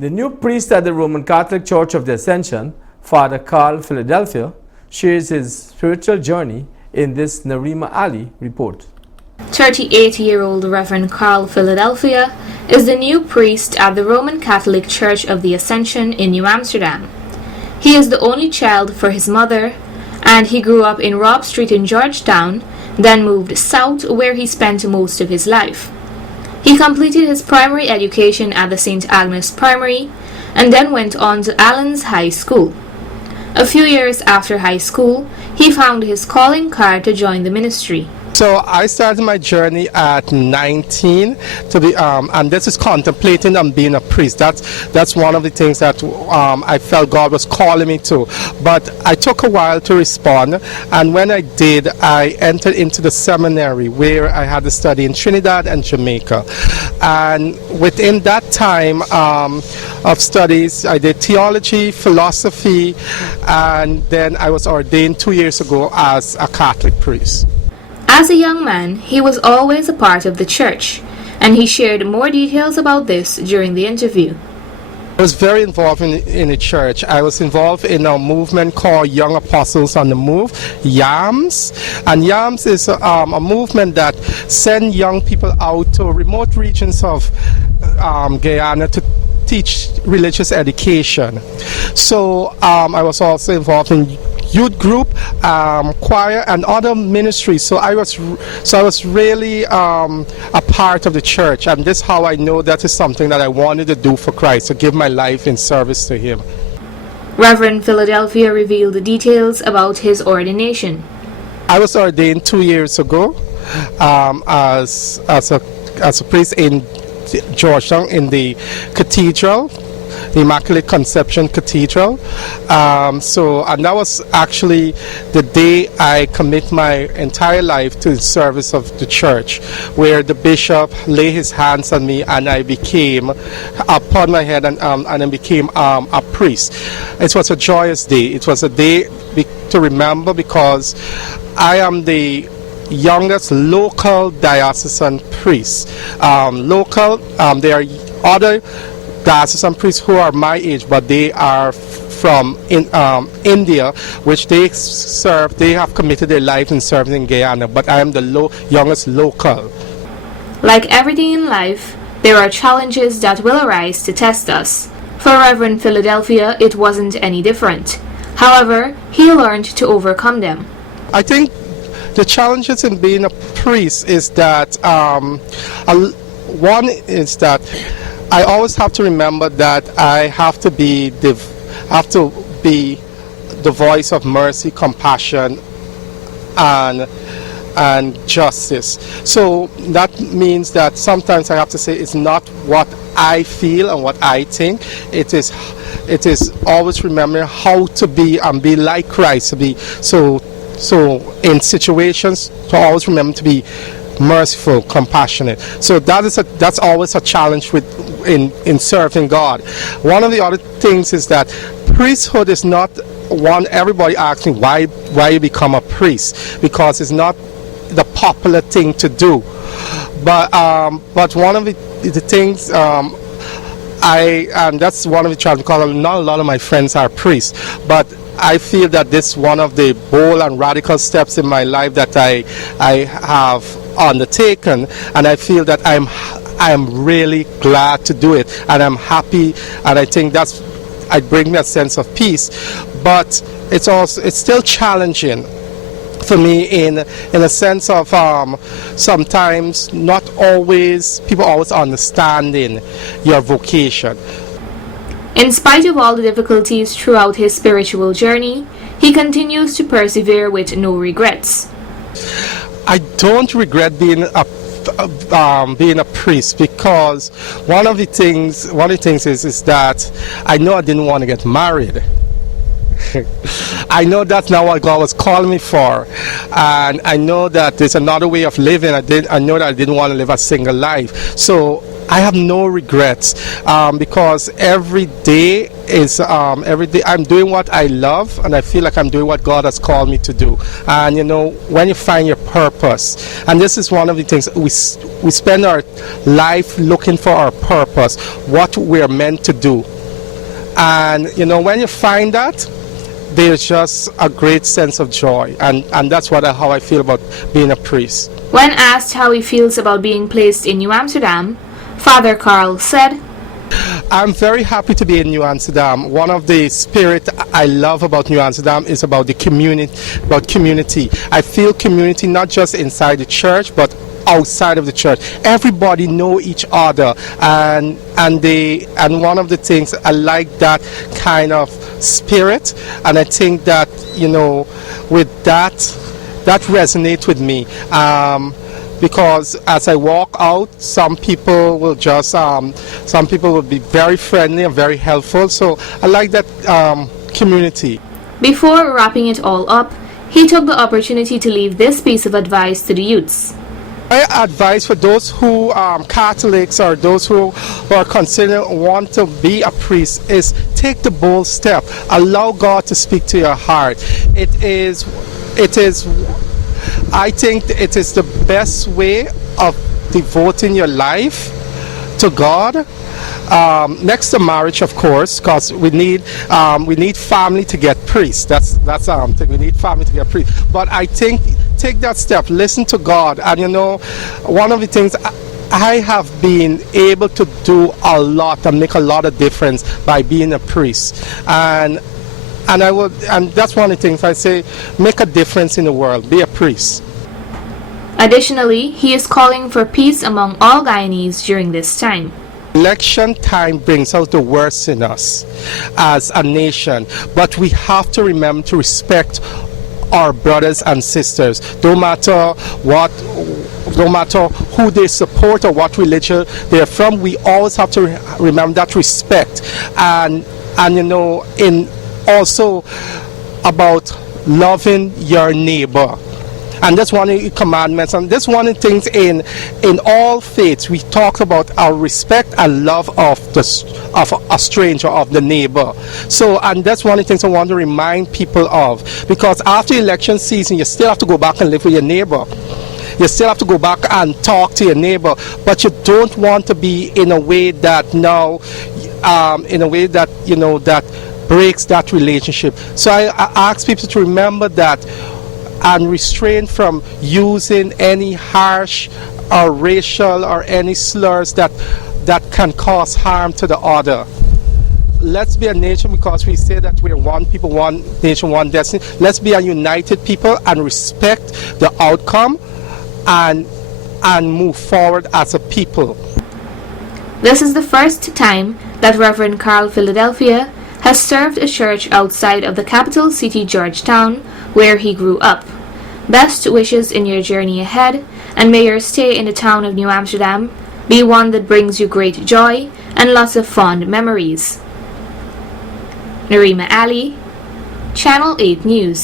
The new priest at the Roman Catholic Church of the Ascension, Father Carl Philadelphia, shares his spiritual journey in this Narima Ali report. 38-year-old Reverend Carl Philadelphia is the new priest at the Roman Catholic Church of the Ascension in New Amsterdam. He is the only child for his mother, and he grew up in Robb Street in Georgetown, then moved south where he spent most of his life. He completed his primary education at the St. Agnes Primary and then went on to Allen's High School. A few years after high school, he found his calling card to join the ministry. So I started my journey at 19 to be, and this is contemplating on being a priest. That's one of the things that I felt God was calling me to. But I took a while to respond, and when I did, I entered into the seminary where I had to study in Trinidad and Jamaica. And within that time of studies, I did theology, philosophy, and then I was ordained 2 years ago as a Catholic priest. As a young man, he was always a part of the church, and he shared more details about this during the interview. I was very involved in the church. I was involved in a movement called Young Apostles on the Move, YAMS. And YAMS is a movement that sends young people out to remote regions of Guyana to teach religious education. So I was also involved in youth group, choir, and other ministries. So I was really a part of the church, and this is how I know that is something that I wanted to do for Christ, to give my life in service to Him. Reverend Philadelphia revealed the details about his ordination. I was ordained 2 years ago as a priest in Georgetown in the cathedral, the Immaculate Conception Cathedral. And that was actually the day I commit my entire life to the service of the church, where the bishop laid his hands on me and I became upon my head and I became a priest. It was a joyous day. It was a day to remember because I am the youngest local diocesan priest. There are other diocesan priests who are my age, but they are from India, which they serve. They have committed their life in serving in Guyana, but I am the youngest local. Like everything in life, there are challenges that will arise to test us. For Reverend Philadelphia, it wasn't any different. However, he learned to overcome them. I think the challenges in being a priest is that one is that I always have to remember that I have to be the voice of mercy, compassion, and justice. So that means that sometimes I have to say it's not what I feel and what I think. It is always remembering how to be and be like Christ, to be so in situations to always remember to be merciful, compassionate. So that's always a challenge in serving God. One of the other things is that priesthood is not one. Everybody asks me why you become a priest, because it's not the popular thing to do. But one of the things and that's one of the challenges, because not a lot of my friends are priests, but I feel that this is one of the bold and radical steps in my life that I have undertaken, and I feel that I am really glad to do it, and I'm happy, and I think it brings me a sense of peace. But it's still challenging for me in a sense of sometimes not always people always understanding your vocation. In spite of all the difficulties throughout his spiritual journey, he continues to persevere with no regrets. I don't regret being a priest, because one of the things is that I know I didn't want to get married. I know that's not what God was calling me for, and I know that there's another way of living. I know that I didn't want to live a single life. So I have no regrets, because every day I'm doing what I love, and I feel like I'm doing what God has called me to do. And you know, when you find your purpose, and this is one of the things, we spend our life looking for our purpose, what we're meant to do. And you know, when you find that, there's just a great sense of joy, and that's how I feel about being a priest. When asked how he feels about being placed in New Amsterdam, Father Carl said, I'm very happy to be in New Amsterdam. One of the spirit I love about New Amsterdam is about the community. I feel community not just inside the church, but outside of the church. Everybody know each other, and one of the things I like, that kind of spirit, and I think that, you know, with that resonates with me. Because as I walk out, some people will be very friendly and very helpful. So I like that community. Before wrapping it all up, he took the opportunity to leave this piece of advice to the youths. My advice for those who Catholics, or those who are considering want to be a priest, is take the bold step. Allow God to speak to your heart. I think it is the best way of devoting your life to God. Next to marriage, of course, because we need family to get priests. That's we need family to get priests. But I think take that step, listen to God, and you know, one of the things I have been able to do a lot and make a lot of difference by being a priest, and that's one of the things I say: make a difference in the world, be a priest. Additionally, he is calling for peace among all Guyanese during this time. Election time brings out the worst in us as a nation, but we have to remember to respect our brothers and sisters, no matter who they support or what religion they're from. We always have to remember that respect, and you know, in also about loving your neighbor. And that's one of the commandments, and that's one of the things in all faiths we talk about our respect and love of a stranger, of the neighbor. So, and that's one of the things I want to remind people of, because after election season, you still have to go back and live with your neighbor. You still have to go back and talk to your neighbor, but you don't want to be in a way that you know, that breaks that relationship. So I ask people to remember that, and restrain from using any harsh or racial or any slurs that can cause harm to the other. Let's be a nation, because we say that we're one people, one nation, one destiny. Let's be a united people and respect the outcome and move forward as a people. This is the first time that Reverend Carl Philadelphia has served a church outside of the capital city, Georgetown, where he grew up. Best wishes in your journey ahead, and may your stay in the town of New Amsterdam be one that brings you great joy and lots of fond memories. Narima Ali, Channel 8 News.